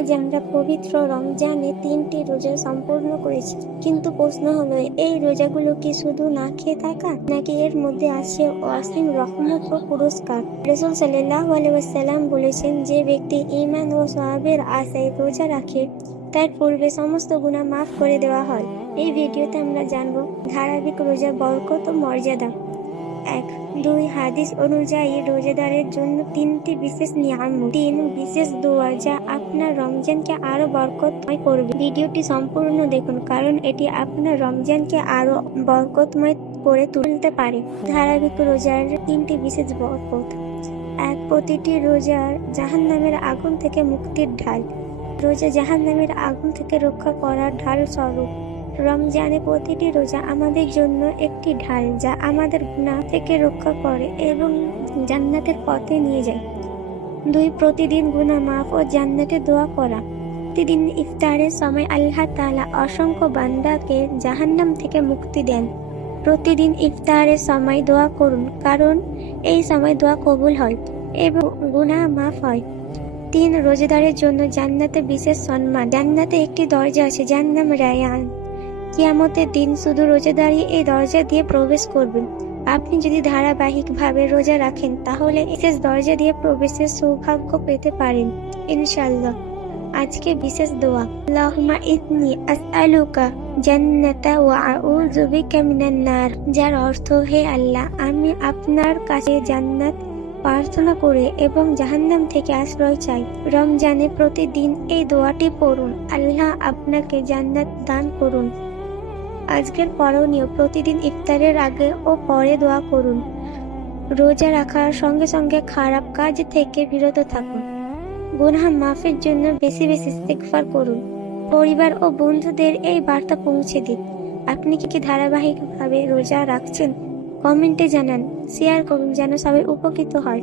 আজ আমরা পবিত্র রমজানে 3টি রোজা সম্পূর্ণ করেছি। কিন্তু প্রশ্ন হলো, এই রোজাগুলো কি শুধু না খেয়ে থাকা, নাকি এর মধ্যে আছে অসীম রহমত ও পুরস্কার? রাসূল সাল্লাল্লাহু আলাইহি ওয়াসাল্লাম বলেছেন, যে ব্যক্তি ঈমান ও সওয়াবের আশায় রোজা রাখে তার পূর্বে সমস্ত গুনাহ মাফ করে দেওয়া হয়। এই ভিডিওতে আমরা জানবো ধারাবাহিক রোজার বরকত ও মর্যাদা। 1, 2 হাদিস অনুযায়ী রোজাদারের জন্য 3টি বিশেষ নিয়ামত, 3 বিশেষ দোয়া যা আপনার রমজানকে আরো বরকতময় করবে। ভিডিওটি সম্পূর্ণ দেখুন, কারণ এটি আপনার রমজানকে আরো বরকতময় করে তুলতে পারে। ধারাবাহিক রোজার 3টি বিশেষ বরকত। 1, প্রতিটি রোজার জাহান্নামের আগুন থেকে মুক্তির ঢাল। রোজা জাহান্নামের আগুন থেকে রক্ষা করার ঢাল স্বরূপ। রমজানে প্রতিটি রোজা আমাদের জন্য একটি ঢাল, যা আমাদের গুনাহ থেকে রক্ষা করে এবং জান্নাতের পথে নিয়ে যায়। 2, প্রতিদিন গুনাহ মাফ ও জান্নাতে দোয়া করা। প্রতিদিন ইফতারের সময় আল্লাহ তাআলা অসংখ্য বান্দাকে জাহান্নাম থেকে মুক্তি দেন। প্রতিদিন ইফতারের সময় দোয়া করুন, কারণ এই সময় দোয়া কবুল হয় এবং গুনাহ মাফ হয়। 3, রোজাদারের জন্য জান্নাতে বিশেষ সম্মান। জান্নাতে একটি দরজা আছে যার নাম রায়্যান। কিয়ামতের দিন শুধু রোজাদারই এই দরজা দিয়ে প্রবেশ করবেন। আপনি যদি ধারাবাহিকভাবে রোজা রাখেন, তাহলে বিশেষ দরজা দিয়ে প্রবেশের সৌভাগ্য পেতে পারেন ইনশাআল্লাহ। আজকে বিশেষ দোয়া। আল্লাহুম্মা ইন্নী আসআলুকা জান্নাতা ওয়া আউযু বিকা মিনান নার, যার অর্থ, হে আল্লাহ, আমি আপনার কাছে জান্নাত প্রার্থনা করে এবং জাহান্নাম থেকে আশ্রয় চাই। রমজানে প্রতিদিন এই দোয়াটি পড়ুন, আল্লাহ আপনাকে জান্নাত দান করুন। আজকের করণীয়, প্রতিদিন ইফতারের আগে ও পরে দোয়া করুন। রোজা রাখার সঙ্গে সঙ্গে খারাপ কাজ থেকে বিরত থাকুন। গুনাহ মাফের জন্য বেশি বেশি ইস্তিগফার করুন। পরিবার ও বন্ধুদের এই বার্তা পৌঁছে দিন। আপনি কি ধারাবাহিকভাবে রোজা রাখছেন? কমেন্টে জানান, শেয়ার করুন যেন সবাই উপকৃত হয়।